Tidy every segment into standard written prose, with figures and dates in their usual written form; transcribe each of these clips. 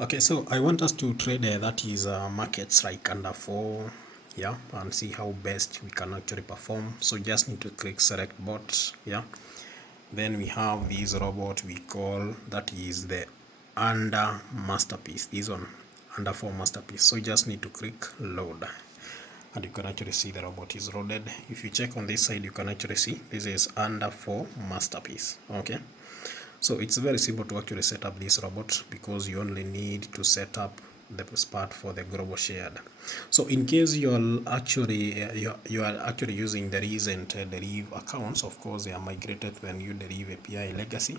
Okay, so I want us to trade that is markets like under 4, yeah, and see how best we can actually perform. So just need to click select bot, yeah. Then we have this robot we call that is the under masterpiece, this one under 4 masterpiece. So you just need to click load, and you can actually see the robot is loaded. If you check on this side, you can actually see this is under 4 masterpiece. Okay, so it's very simple to actually set up this robot because you only need to set up the part for the global shared. So in case you're actually you are actually using the recent Deriv accounts, of course they are migrated to the new Deriv API legacy.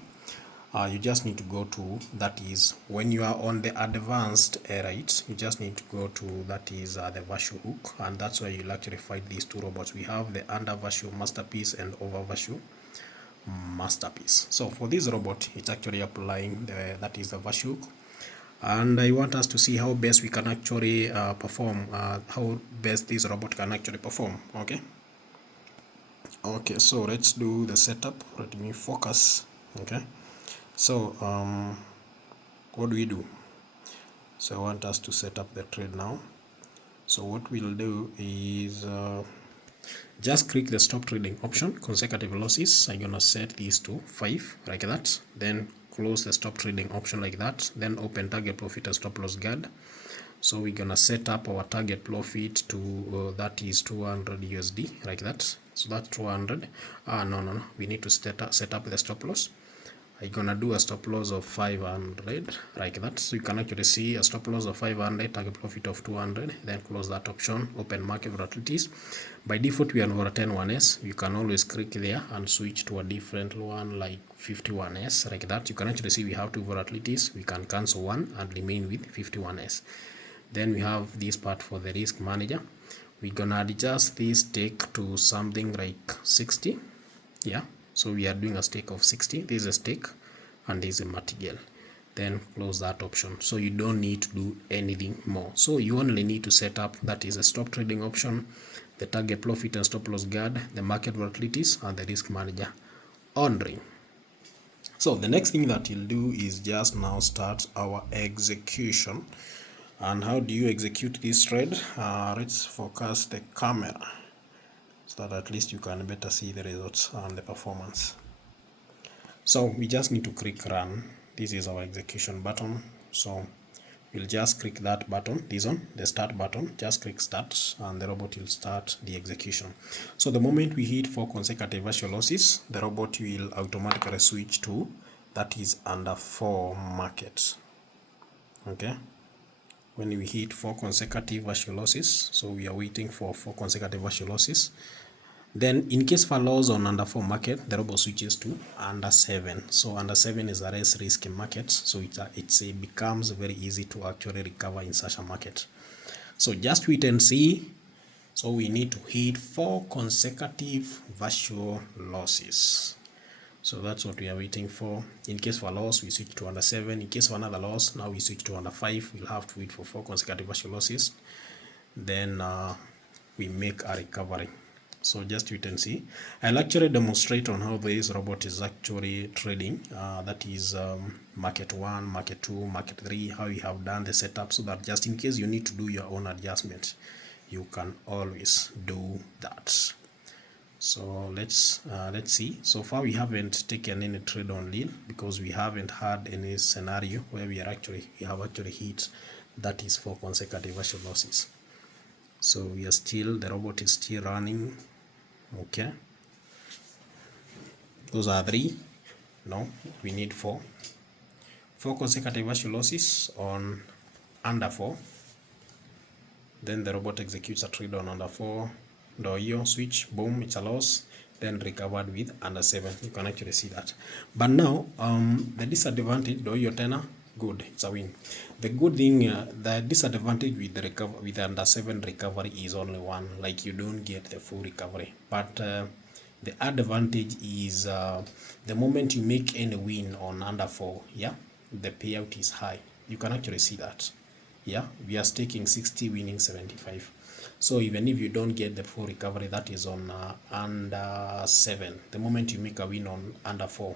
You just need to go to, that is when you are on the advanced right, you just need to go to that is the virtual hook, and that's where you'll actually find these two robots. We have the under virtual masterpiece and over virtual masterpiece. So for this robot, it's actually applying that is the virtual hook, and I want us to see how best we can actually perform, how best this robot can actually perform. Okay, so let's do the setup. Let me focus. Okay, so what do we do? So I want us to set up the trade now. So what we'll do is just click the stop trading option, consecutive losses. I'm gonna set these to 5 like that, then close the stop trading option like that, then open target profit and stop loss guard. So we're gonna set up our target profit to that is 200 USD like that. So that's 200. No, we need to set up the stop loss. I'm gonna do a stop loss of 500 like that. So you can actually see a stop loss of 500, target profit of 200, then close that option, open market volatilities. By default we are over 101s. You can always click there and switch to a different one like 51s like that. You can actually see we have two volatilities. We can cancel one and remain with 51s. Then we have this part for the risk manager. We're gonna adjust this stake to something like 60. Yeah, so we are doing a stake of 60. This is a stake and this is a material. Then close that option. So you don't need to do anything more. So you only need to set up, that is a stop trading option, the target profit and stop loss guard, the market volatilities, and the risk manager only. So the next thing that you'll do is just now start our execution. And how do you execute this trade? Let's focus the camera so that at least you can better see the results and the performance. So we just need to click run. This is our execution button. So we'll just click that button, this one, the start button. Just click start and the robot will start the execution. So the moment we hit 4 consecutive virtual losses, the robot will automatically switch to that is under 4 market. Okay, when we hit 4 consecutive virtual losses, so we are waiting for 4 consecutive virtual losses. Then in case for loss on under 4 market, the robot switches to under 7. So under 7 is a less risky market, so it becomes very easy to actually recover in such a market. So just wait and see. So we need to hit 4 consecutive virtual losses. So that's what we are waiting for. In case for loss, we switch to under 7. In case for another loss, now we switch to under 5. We'll have to wait for 4 consecutive virtual losses. Then we make a recovery. So just wait and see. I'll actually demonstrate on how this robot is actually trading. That is market 1, market 2, market 3, how you have done the setup, so that just in case you need to do your own adjustment, you can always do that. So let's see. So far we haven't taken any trade on lean because we haven't had any scenario where we have actually hit that is 4 consecutive virtual losses. So we are still, the robot is still running. Okay, those are 3. No, we need 4 consecutive virtual losses on under 4. Then the robot executes a trade on under 4. Doyo switch, boom, it's a loss, then recovered with under 7. You can actually see that. But now the disadvantage, Doyo tenor, good, it's a win. The good thing, the disadvantage with the with under 7 recovery is only one, like you don't get the full recovery. But the advantage is the moment you make any win on under 4, yeah, the payout is high. You can actually see that. Yeah, we are staking 60, winning 75. So even if you don't get the full recovery, that is on under 7, the moment you make a win on under 4,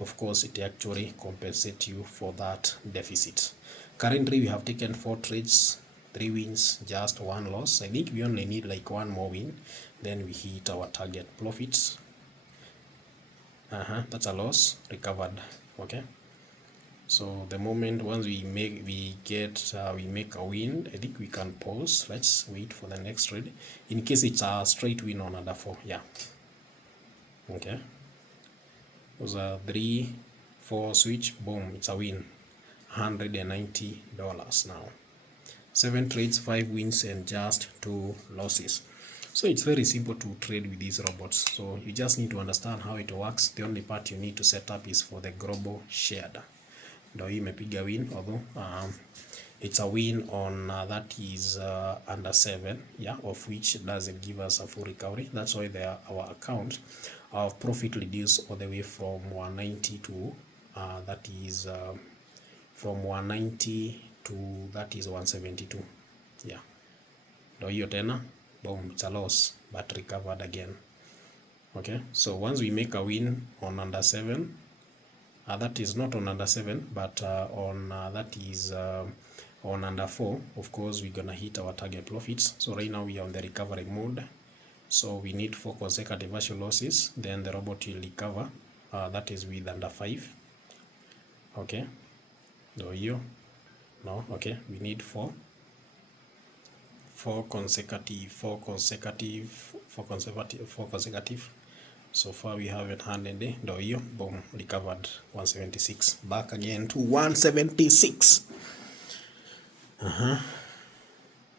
of course it actually compensates you for that deficit. Currently we have taken 4 trades, 3 wins, just 1 loss. I think we only need like 1 more win, then we hit our target profits. That's a loss recovered. Okay, so the moment once we make a win, I think we can pause. Let's wait for the next trade in case it's a straight win on under 4. Yeah, okay, it was a 3-4 switch, boom, it's a win, $190 now. 7 trades, 5 wins, and just 2 losses. So it's very simple to trade with these robots. So you just need to understand how it works. The only part you need to set up is for the global shared. Ndio hii imepiga win, although it's a win on that is under 7, yeah, of which doesn't give us a full recovery. That's why our account, our profit reduced all the way from 190 to that is from 190 to that is 172. Yeah, ndio hiyo tena, boom, it's a loss but recovered again. Okay, so once we make a win on under 7, that is not on under 7 but on that is on under 4, of course we're gonna hit our target profits. So right now we are on the recovery mode, so we need 4 consecutive partial losses, then the robot will recover. That is with under 5. Okay, ndio hiyo. No, okay, we need 4 consecutive. So far we haven't had any. Ndio hiyo, boom, recovered 176, back again to 176.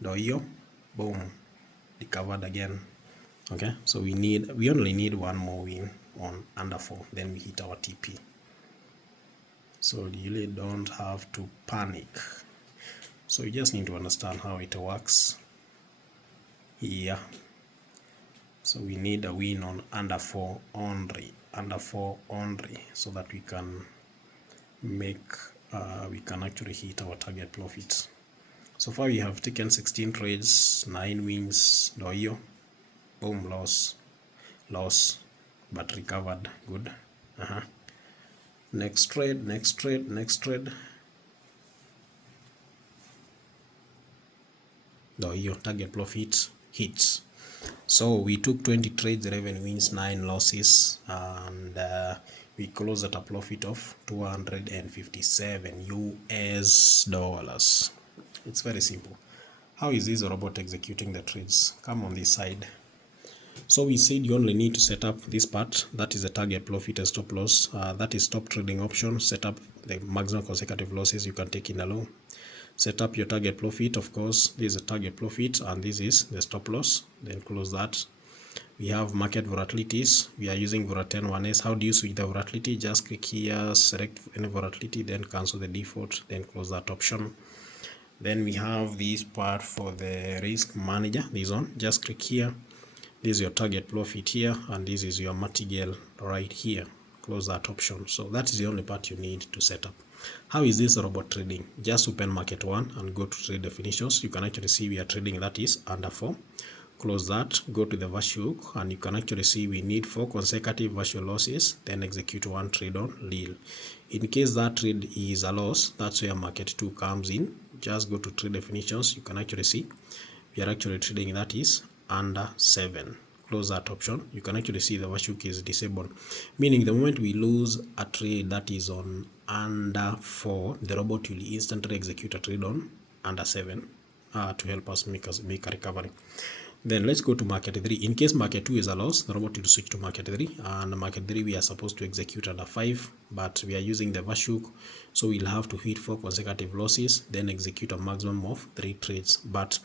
Ndio hiyo, boom, recovered again. Okay, so we only need 1 more win on under 4, then we hit our TP. So you really don't have to panic. So you just need to understand how it works. Yeah. So we need a win on under 4 only, so that we can actually hit our target profits. So far we have taken 16 trades, 9 wins, ndio hiyo, boom, loss, but recovered, good. Next trade. Ndio hiyo, target profit hits. So we took 20 trades, 11 wins, 9 losses, and we closed at a profit of $257. It's very simple. How is this robot executing the trades? Come on this side. So we said you only need to set up this part, that is the target profit and stop loss. That is stop trading option. Set up the maximum consecutive losses you can take in a low. Set up your target profit. Of course, this is the target profit and this is the stop loss. Then close that. We have market volatilities. We are using Voraten 1S. How do you switch the volatility? Just click here, select any volatility, then cancel the default, then close that option. Then we have this part for the risk manager, this one. Just click here. This is your target profit here, and this is your martingale right here. Close that option. So that is the only part you need to set up. How is this robot trading? Just open market 1 and go to trade definitions. You can actually see we are trading, that is under 4. Close that, go to the virtual hook, and you can actually see we need 4 consecutive virtual losses, then execute 1 trade on LIL. In case that trade is a loss, that's where market 2 comes in. Just go to trade definitions. You can actually see we are actually trading, that is under 7. Close that option. You can actually see the virtual hook is disabled, meaning the moment we lose a trade that is on under 4, the robot will instantly execute a trade on under 7 to help us make a recovery. Then let's go to market 3. In case market 2 is a loss, the robot will switch to market 3, and market 3 we are supposed to execute under 5, but we are using the virtual hook, so we'll have to hit 4 consecutive losses, then execute a maximum of 3 trades. But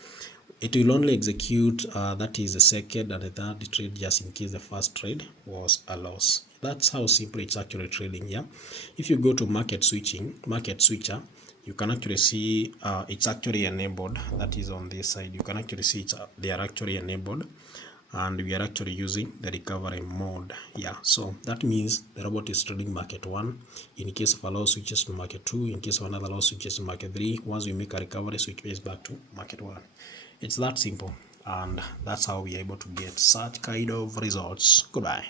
it will only execute that is the second and the third trade, just in case the first trade was a loss. That's how simple it's actually trading. Yeah, if you go to market switcher, you can actually see it's actually enabled. That is on this side. You can actually see they are actually enabled, and we are actually using the recovery mode. Yeah, so that means the robot is trading market 1. In case of a loss, switches to market 2. In case of another loss, switches to market 3. Once we make a recovery, switch base back to market 1. It's that simple, and that's how we are able to get such kind of results. Goodbye.